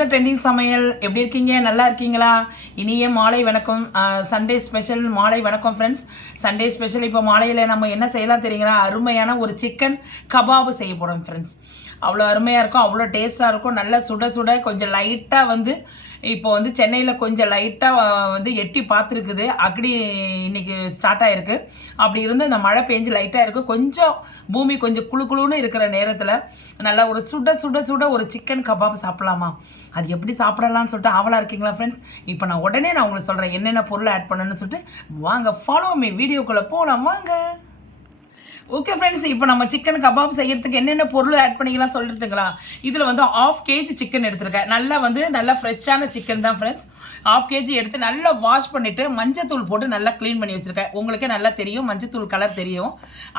த trending சமையல். எப்படி இருக்கீங்க? நல்லா இருக்கீங்களா? இனிய மாலை வணக்கம். சண்டே ஸ்பெஷல் மாலை வணக்கம் ஃப்ரெண்ட்ஸ். சண்டே ஸ்பெஷல் இப்போ மாலையில் நம்ம என்ன செய்யலாம் தெரியுங்களா? அருமையான ஒரு சிக்கன் கபாபு செய்ய போகிறோம் ஃப்ரெண்ட்ஸ். அவ்வளோ அருமையாக இருக்கும், அவ்வளோ டேஸ்ட்டாக இருக்கும். நல்லா சுட சுட கொஞ்சம் லைட்டாக வந்து இப்போ வந்து சென்னையில் கொஞ்சம் லைட்டாக வந்து எட்டி பார்த்துருக்குது. அக்னி இன்னைக்கு ஸ்டார்ட் ஆகிருக்கு. அப்படி இருந்து இந்த மழை பெஞ்சு லைட்டாக இருக்குது. கொஞ்சம் பூமி கொஞ்சம் குழு குழுன்னு இருக்கிற நேரத்தில் நல்லா ஒரு சுட சுட சுட ஒரு சிக்கன் கபாப் சாப்பிடலாமா? அது எப்படி சாப்பிடலாம்னு சொல்லிட்டு ஆவலாக இருக்கீங்களா ஃப்ரெண்ட்ஸ்? இப்போ நான் உடனே உங்களுக்கு சொல்கிறேன் என்னென்ன பொருள் ஆட் பண்ணணும்னு சொல்லிட்டு. வாங்க ஃபாலோ மீ, வீடியோக்குள்ளே போகலாம் வாங்க. ஓகே ஃப்ரெண்ட்ஸ், இப்போ நம்ம சிக்கன் கபாப் செய்யறதுக்கு என்னென்ன பொருள் ஆட் பண்ணிக்கலாம் சொல்லிட்டுங்களா? இதில் வந்து 1/2 kg சிக்கன் எடுத்துருக்கேன். நல்லா ஃப்ரெஷ்ஷான சிக்கன் தான் ஃப்ரெண்ட்ஸ். 1/2 kg எடுத்து நல்லா வாஷ் பண்ணிவிட்டு மஞ்சத்தூள் போட்டு நல்லா க்ளீன் பண்ணி வச்சுருக்கேன். உங்களுக்கே நல்லா தெரியும், மஞ்சத்தூள் கலர் தெரியும்.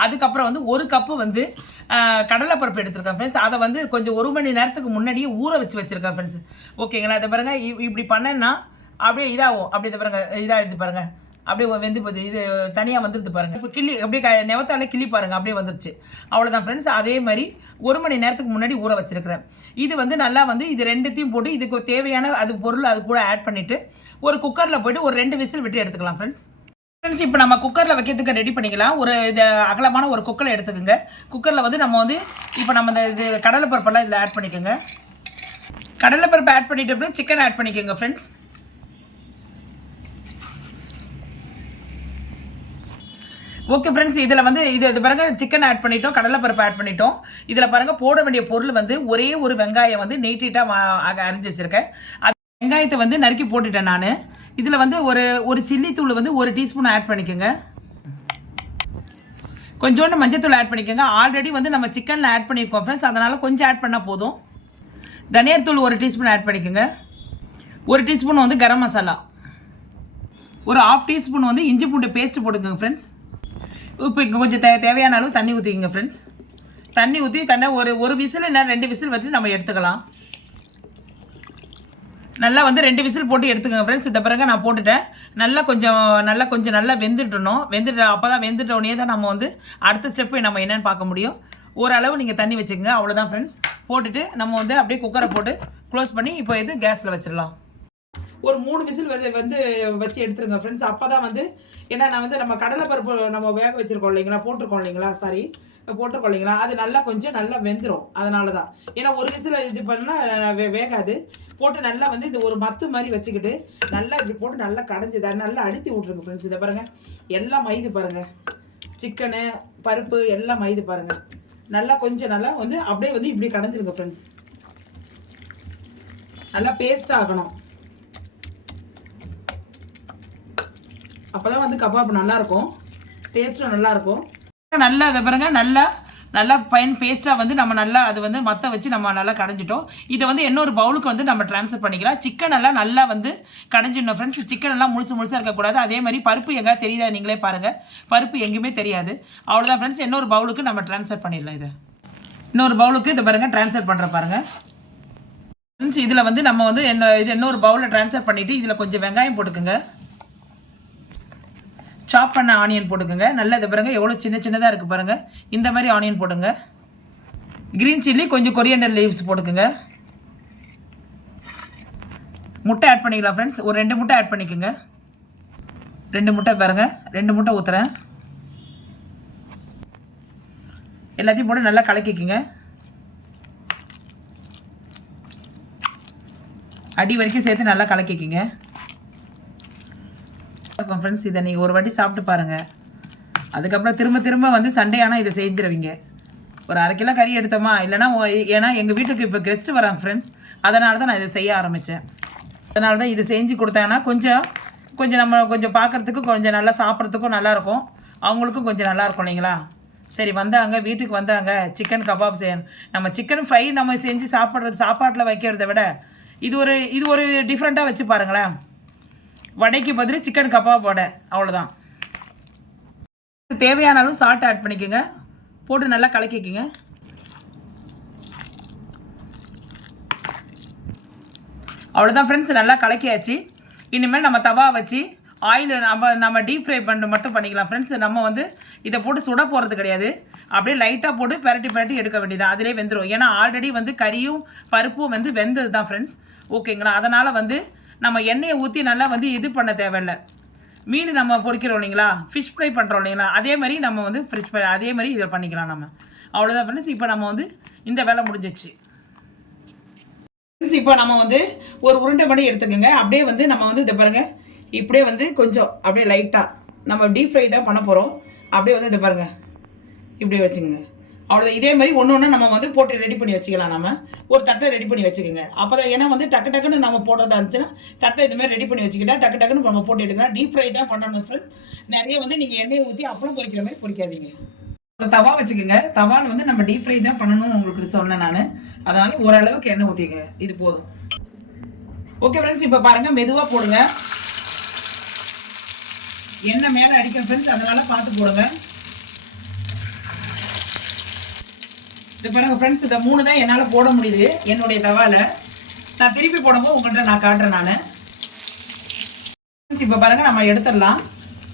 அதுக்கப்புறம் வந்து 1 கப்பு வந்து கடலைப்பருப்பு எடுத்துருக்கேன் ஃப்ரெண்ட்ஸ். அதை வந்து கொஞ்சம் 1 மணி நேரத்துக்கு முன்னாடியே ஊற வச்சுருக்கேன் ஃப்ரெண்ட்ஸ். ஓகேங்களா? இதை பாருங்கள், இப்படி பண்ணேன்னா அப்படியே இதாகும். அப்படி இதை பாருங்கள், இதாக எடுத்து பாருங்கள், அப்படியே வெந்து போகுது. இது தனியாக வந்துடுது பாருங்கள். இப்போ கிள்ளி அப்படியே நெவத்தாலே கிள்ளி பாருங்கள், அப்படியே வந்துருச்சு. அவ்வளோதான் ஃப்ரெண்ட்ஸ். அதே மாதிரி 1 மணி நேரத்துக்கு முன்னாடி ஊற வச்சுருக்கிறேன். இது வந்து நல்லா வந்து இது ரெண்டுத்தையும் போட்டு இதுக்கு தேவையான அது பொருள் அது கூட ஆட் பண்ணிவிட்டு ஒரு குக்கரில் போய்ட்டு ஒரு 2 விசில் விட்டு எடுத்துக்கலாம் ஃப்ரெண்ட்ஸ். ஃப்ரெண்ட்ஸ், இப்போ நம்ம குக்கரில் வைக்கிறதுக்கு ரெடி பண்ணிக்கலாம். ஒரு இது அகலமான ஒரு குக்கரில் எடுத்துக்கோங்க. குக்கரில் வந்து நம்ம வந்து இப்போ நம்ம இந்த இது கடலைப்பருப்பெல்லாம் இதில் ஆட் பண்ணிக்கோங்க. கடலைப்பருப்பு ஆட் பண்ணிட்டு அப்புறம் சிக்கன் ஆட் பண்ணிக்கோங்க ஃப்ரெண்ட்ஸ். ஓகே ஃப்ரெண்ட்ஸ், இதில் வந்து இது பாருங்கள், சிக்கன் ஆட் பண்ணிட்டோம், கடலைப்பருப்பு ஆட் பண்ணிட்டோம். இதில் பாருங்கள், போட வேண்டிய பொருள் வந்து ஒரே ஒரு வெங்காயம் வந்து நீட்டாக அரிஞ்சு வச்சுருக்கேன். அது வெங்காயத்தை வந்து நறுக்கி போட்டுட்டேன் நான். இதில் வந்து ஒரு சில்லி தூள் வந்து 1 டீஸ்பூன் ஆட் பண்ணிக்கோங்க. கொஞ்சோண்டு மஞ்சத்தூள் ஆட் பண்ணிக்கோங்க. ஆல்ரெடி வந்து நம்ம சிக்கனில் ஆட் பண்ணியிருக்கோம் ஃப்ரெண்ட்ஸ், அதனால் கொஞ்சம் ஆட் பண்ணால் போதும். தனியார் தூள் 1 டீஸ்பூன் ஆட் பண்ணிக்கோங்க. 1 டீஸ்பூன் வந்து கரம் மசாலா, ஒரு 1/2 டீஸ்பூன் வந்து இஞ்சி பூண்டு பேஸ்ட்டு போட்டுக்கோங்க ஃப்ரெண்ட்ஸ். இப்போ இங்கே கொஞ்சம் தேவையான அளவு தண்ணி ஊற்றிக்கிங்க ஃப்ரெண்ட்ஸ். தண்ணி ஊற்றி ஒரு விசில் இல்லை 2 விசில் வச்சு நம்ம எடுத்துக்கலாம். நல்லா வந்து 2 விசில் போட்டு எடுத்துக்கோங்க ஃப்ரெண்ட்ஸ். இந்த பிறகு நான் போட்டுட்டேன். நல்லா கொஞ்சம் வெந்துட்டணும். அப்போ தான் வெந்துட்டோடனே தான் நம்ம வந்து அடுத்த ஸ்டெப்பு நம்ம என்னென்னு பார்க்க முடியும். ஓரளவு நீங்கள் தண்ணி வச்சுக்கோங்க. அவ்வளோதான் ஃப்ரெண்ட்ஸ். போட்டுட்டு நம்ம வந்து அப்படியே குக்கரை போட்டு க்ளோஸ் பண்ணி இப்போ இது கேஸில் வச்சிடலாம். ஒரு 3 விசில் வந்து வச்சு எடுத்துருங்க ஃப்ரெண்ட்ஸ். அப்போ தான் வந்து ஏன்னா நான் வந்து நம்ம கடலைப்பருப்பு நம்ம வேக வச்சுருக்கோம் இல்லைங்களா, போட்டிருக்கோம் இல்லைங்களா, அது நல்லா வெந்துடும். அதனால தான். ஏன்னா ஒரு விசில் இது பண்ணால் வேகாது. போட்டு நல்லா வந்து இது ஒரு மத்து மாதிரி வச்சுக்கிட்டு நல்லா இப்படி போட்டு நல்லா கடைஞ்சி நல்லா அழுத்தி விட்ருங்க ஃப்ரெண்ட்ஸ். இதை பாருங்கள், எல்லாம் மைது பாருங்கள், சிக்கனு பருப்பு எல்லாம் மைது பாருங்கள். நல்லா வந்து அப்படியே வந்து இப்படி கடைஞ்சிருங்க ஃப்ரெண்ட்ஸ். நல்லா பேஸ்ட் ஆகணும். அப்போ தான் வந்து கபாப் நல்லாயிருக்கும், டேஸ்ட்டும் நல்லாயிருக்கும். நல்லா அதை பாருங்க, நல்லா ஃபைன் பேஸ்ட்டாக வந்து நம்ம நல்லா அது வந்து மற்ற வச்சு நம்ம நல்லா கடைஞ்சிட்டோம். இதை வந்து இன்னொரு பவுலுக்கு வந்து நம்ம ட்ரான்ஸ்ஃபர் பண்ணிக்கலாம். சிக்கன் எல்லாம் நல்லா வந்து கடைஞ்சிடணும் ஃப்ரெண்ட்ஸ். சிக்கன் எல்லாம் முழுசாக இருக்கக்கூடாது. அதே மாதிரி பருப்பு எங்கே தெரியுதா நீங்களே பாருங்கள், பருப்பு எங்கேயுமே தெரியாது. அவ்வளோதான் ஃப்ரெண்ட்ஸ். இன்னொரு பவுலுக்கு நம்ம ட்ரான்ஸ்ஃபர் பண்ணிடலாம். இதை இன்னொரு பவுலுக்கு இதை பாருங்கள் ட்ரான்ஸ்ஃபர் பண்ணுற பாருங்கள் ஃப்ரெண்ட்ஸ். இதில் வந்து நம்ம வந்து இன்னொரு பவுலில் ட்ரான்ஸ்ஃபர் பண்ணிவிட்டு இதில் கொஞ்சம் வெங்காயம் போட்டுக்குங்க. சாப் பண்ண ஆனியன் போட்டுக்கோங்க. நல்லா இதை பாருங்கள், எவ்வளோ சின்னதாக இருக்குது பாருங்கள். இந்த மாதிரி ஆனியன் போடுங்க. க்ரீன் சில்லி, கொஞ்சம் கொரியண்டர் லீவ்ஸ் போட்டுக்கோங்க. முட்டை ஆட் பண்ணிக்கலாம் ஃப்ரெண்ட்ஸ். ஒரு 2 முட்டை ஆட் பண்ணிக்கோங்க. 2 முட்டை பாருங்கள், 2 முட்டை ஊற்றுறேன். எல்லாத்தையும் போட்டு நல்லா கலக்கிக்குங்க. அடி வரைக்கும் சேர்த்து நல்லா கலக்கிக்குங்க ஃப்ரெண்ட்ஸ். இதை நீங்கள் ஒரு வாட்டி சாப்பிட்டு பாருங்கள். அதுக்கப்புறம் திரும்ப வந்து சண்டே ஆனால் இதை செஞ்சிருவீங்க. ஒரு 1/2 கிலோ கறி எடுத்தோமா இல்லைனா, ஏன்னா எங்கள் வீட்டுக்கு இப்போ கெஸ்ட்டு வராங்க ஃப்ரெண்ட்ஸ். அதனால தான் நான் இதை செய்ய ஆரம்பித்தேன். அதனால தான் இதை செஞ்சு கொடுத்தாங்கன்னா கொஞ்சம் நம்ம கொஞ்சம் பார்க்குறதுக்கு கொஞ்சம் நல்லா சாப்பிட்றதுக்கும் நல்லாயிருக்கும், அவங்களுக்கும் கொஞ்சம் நல்லாயிருக்கும் இல்லைங்களா. சரி, வந்தாங்க வீட்டுக்கு வந்தாங்க, சிக்கன் கபாப் செய்யணும். நம்ம சிக்கன் ஃப்ரை நம்ம செஞ்சு சாப்பாட்டில் வைக்கிறத விட இது ஒரு டிஃப்ரெண்ட்டாக வச்சு பாருங்களேன். வடைக்கு பதில் சிக்கன் கபாப் வடை, அவ்வளோதான். தேவையான அளவு சால்ட் ஆட் பண்ணிக்கோங்க. போட்டு நல்லா கலக்கிக்கோங்க. அவ்வளோதான் ஃப்ரெண்ட்ஸ், நல்லா கலக்கியாச்சு. இனிமேல் நம்ம தவா வச்சு ஆயில் நம்ம டீப் ஃப்ரை பண்ண மட்டும் பண்ணிக்கலாம் ஃப்ரெண்ட்ஸ். நம்ம வந்து இதை போட்டு சுட போகிறது கிடையாது. அப்படியே லைட்டாக போட்டு பரட்டி எடுக்க வேண்டியது, அதிலே வெந்துடும். ஏன்னா ஆல்ரெடி வந்து கறியும் பருப்பும் வந்து வெந்தது தான் ஃப்ரெண்ட்ஸ், ஓகேங்களா. அதனால் வந்து நம்ம எண்ணெயை ஊற்றி நல்லா வந்து இது பண்ண தேவையில்லை. மீன் நம்ம பொரிக்கிறோம் இல்லைங்களா, ஃபிஷ் ஃப்ரை பண்ணுறோம் இல்லைங்களா, அதே மாதிரி நம்ம வந்து ஃபிஷ் ஃப்ரை அதே மாதிரி இதை பண்ணிக்கலாம் நம்ம. அவ்வளோதான் ஃப்ரெண்ட்ஸ். இப்போ நம்ம வந்து இந்த வேலை முடிஞ்சிச்சு. இப்போ நம்ம வந்து ஒரு உருண்டை பண்ணி எடுத்துக்கோங்க. அப்படியே வந்து நம்ம வந்து இதை பாருங்கள், இப்படியே வந்து கொஞ்சம் அப்படியே லைட்டாக நம்ம டீப் ஃப்ரை தான் பண்ண போகிறோம். அப்படியே வந்து இதை பாருங்கள், இப்படியே வச்சுக்கோங்க. அவ்வளோதான். இதே மாதிரி ஒன்று ஒன்று நம்ம வந்து போட்டு ரெடி பண்ணி வச்சுக்கலாம். நம்ம ஒரு தட்டை ரெடி பண்ணி வச்சுக்கோங்க. அப்போ தான், ஏன்னா வந்து டக்குன்னு நம்ம போடுறதா இருந்துச்சுன்னா தட்டை இதுமாதிரி ரெடி பண்ணி வச்சுக்கிட்டா டக்குன்னு நம்ம போட்டு எடுக்கலாம். டீப் ஃப்ரை தான் பண்ணணும் ஃப்ரெண்ட்ஸ். நிறைய வந்து நீங்கள் எண்ணெயை ஊற்றி அப்பளம் பொரிக்கிற மாதிரி பொரிக்காதீங்க. ஒரு தவா வச்சுக்கோங்க. தவாவில் வந்து நம்ம டீப் ஃப்ரை தான் பண்ணணும் உங்களுக்கு சொன்னேன் நான். அதனால் ஓரளவுக்கு எண்ணெய் ஊற்றிக்கங்க, இது போதும். ஓகே ஃப்ரெண்ட்ஸ், இப்போ பாருங்கள், மெதுவாக போடுங்க. எண்ணெய் மேலே அடிக்கும் ஃப்ரெண்ட்ஸ், அதனால் பார்த்து போடுங்க. இது பாருங்க ஃப்ரெண்ட்ஸ், இந்த 3 தான் என்னால் போட முடியுது என்னுடைய தவாவில். நான் திருப்பி போடும்போது உங்கள்கிட்ட நான் காட்டுறேன் நான். இப்போ பாருங்கள், நம்ம எடுத்துடலாம்.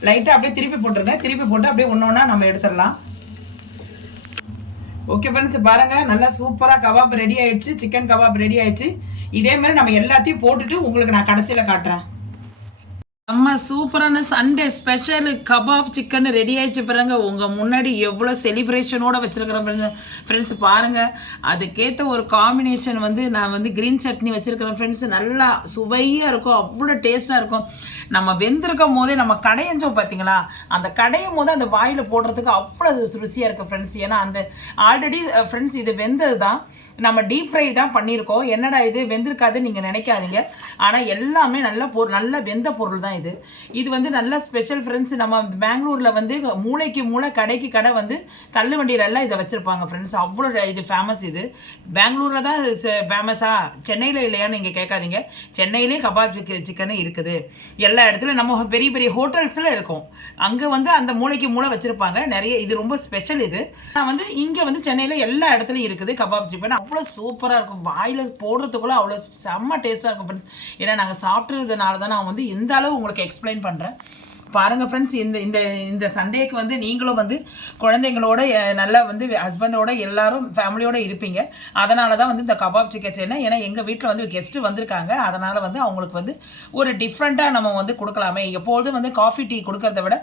லைட்டாக அப்படியே திருப்பி போட்டுருங்க. திருப்பி போட்டு அப்படியே ஒன்று ஒன்றா நம்ம எடுத்துடலாம். ஓகே ஃப்ரெண்ட்ஸ், பாருங்கள், நல்லா சூப்பராக கபாப் ரெடி ஆயிடுச்சு. சிக்கன் கபாப் ரெடி ஆயிடுச்சு. இதே மாதிரி நம்ம எல்லாத்தையும் போட்டுட்டு உங்களுக்கு நான் கடைசியில் காட்டுறேன். நம்ம சூப்பரான Sunday special kebab chicken ready ஆயிடுச்சு. பாருங்க, உங்கள் முன்னாடி எவ்வளோ செலிப்ரேஷனோடு வச்சுருக்கிறேன் ஃப்ரெண்ட்ஸ். பாருங்கள், அதுக்கேற்ற ஒரு காம்பினேஷன் வந்து நான் வந்து க்ரீன் சட்னி வச்சுருக்கிறேன் ஃப்ரெண்ட்ஸ். நல்லா சுவையாக இருக்கும், அவ்வளோ டேஸ்ட்டாக இருக்கும். நம்ம வெந்திருக்கும் போதே நம்ம கடையஞ்சோம் பார்த்தீங்களா, அந்த கடையும் போது அந்த வாயில் போடுறதுக்கு அவ்வளோ ருசியாக இருக்குது ஃப்ரெண்ட்ஸ். ஏன்னா அந்த ஆல்ரெடி ஃப்ரெண்ட்ஸ் இது வெந்தது தான், நம்ம டீப் ஃப்ரை தான் பண்ணியிருக்கோம். என்னடா இது வெந்திருக்காதுன்னு நீங்கள் நினைக்காதீங்க. ஆனால் எல்லாமே நல்ல வெந்த பொருள் தான் இது. இது வந்து நல்ல ஸ்பெஷல் ஃப்ரெண்ட்ஸ். நம்ம பெங்களூரில் வந்து மூளைக்கு மூளை கடைக்கு கடை வந்து தள்ளு வண்டியிலெல்லாம் இதை வச்சுருப்பாங்க ஃப்ரெண்ட்ஸ். அவ்வளோ இது ஃபேமஸ். இது பெங்களூரில் தான் ஃபேமஸா, சென்னையில் இல்லையான்னு நீங்கள் கேட்காதீங்க. சென்னையிலே கபாப் சிக்கன் இருக்குது. எல்லா இடத்துலையும் நம்ம பெரிய பெரிய ஹோட்டல்ஸில் இருக்கும். அங்கே வந்து அந்த மூளைக்கு மூளை வச்சுருப்பாங்க நிறைய. இது ரொம்ப ஸ்பெஷல். இது நான் வந்து இங்கே வந்து சென்னையில் எல்லா இடத்துலையும் இருக்குது கபாப் சிக்கன். அவ்வளோ சூப்பராக இருக்கும். வாயில் போடுறதுக்குள்ளே அவ்வளோ செம்ம டேஸ்ட்டாக இருக்கும் ஃப்ரெண்ட்ஸ். ஏன்னா நாங்கள் சாப்பிட்றதுனால தான் நான் வந்து இந்த அளவு உங்களுக்கு எக்ஸ்பிளைன் பண்ணுறேன். பாருங்கள் ஃப்ரெண்ட்ஸ், இந்த சண்டேக்கு வந்து நீங்களும் வந்து குழந்தைங்களோட நல்லா வந்து ஹஸ்பண்டோட எல்லாரும் ஃபேமிலியோடு இருப்பீங்க. அதனால தான் வந்து இந்த கபாப் சிக்கன் செய்யணும். ஏன்னா எங்கள் வீட்டில் வந்து கெஸ்ட்டு வந்திருக்காங்க. அதனால் வந்து அவங்களுக்கு வந்து ஒரு டிஃப்ரெண்ட்டாக நம்ம வந்து கொடுக்கலாமே. எப்பொழுதும் வந்து காஃபி டீ கொடுக்கறத விட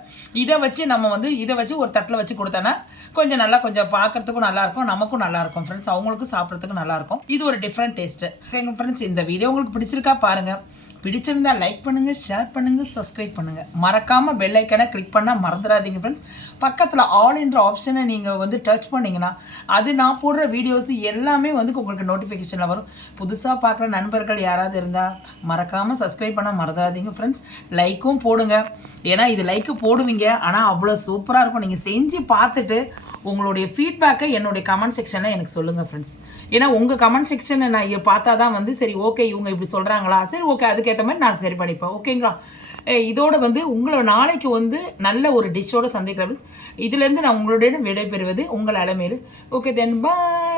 இதை வச்சு ஒரு தட்டில் வச்சு கொடுத்தோன்னா கொஞ்சம் பார்க்குறதுக்கும் நல்லாயிருக்கும், நமக்கும் நல்லாயிருக்கும் ஃப்ரெண்ட்ஸ். அவங்களுக்கும் சாப்பிட்றதுக்கு நல்லாயிருக்கும். இது ஒரு டிஃப்ரெண்ட் டேஸ்ட்டு. எங்கள் ஃப்ரெண்ட்ஸ், இந்த வீடியோ உங்களுக்கு பிடிச்சிருக்கா பாருங்கள். பிடிச்சிருந்தா லைக் பண்ணுங்கள், ஷேர் பண்ணுங்கள், சப்ஸ்கிரைப் பண்ணுங்கள். மறக்காமல் பெல் ஐக்கனை கிளிக் பண்ணால் மறந்துடாதீங்க ஃப்ரெண்ட்ஸ். பக்கத்தில் ஆல் என்ற ஆப்ஷனை நீங்கள் வந்து டச் பண்ணிங்கன்னா அது நான் போடுற வீடியோஸ் எல்லாமே வந்து உங்களுக்கு நோட்டிஃபிகேஷனில் வரும். புதுசாக பார்க்குற நண்பர்கள் யாராவது இருந்தால் மறக்காமல் சப்ஸ்கிரைப் பண்ணால் மறந்துடாதீங்க ஃப்ரெண்ட்ஸ். லைக்கும் போடுங்க. ஏன்னா இது லைக்கு போடுவீங்க, ஆனால் அவ்வளோ சூப்பராக இருக்கும். நீங்கள் செஞ்சு பார்த்துட்டு உங்களுடைய ஃபீட்பேக்கை என்னுடைய கமெண்ட் செக்ஷனில் எனக்கு சொல்லுங்கள் ஃப்ரெண்ட்ஸ். ஏன்னா உங்கள் கமெண்ட் செக்ஷனை நான் பார்த்தா தான் வந்து சரி ஓகே இவங்க இப்படி சொல்கிறாங்களா, சரி ஓகே அதுக்கேற்ற மாதிரி நான் சரி பண்ணிப்பேன். ஓகேங்களா. இதோட வந்து உங்களை நாளைக்கு வந்து நல்ல ஒரு டிஷ்ஷோடு சந்திக்கிறேன். இதுலேருந்து நான் உங்களுடைய விடைபெறுவது உங்கள் அலமேலு. ஓகே தென் பாய்.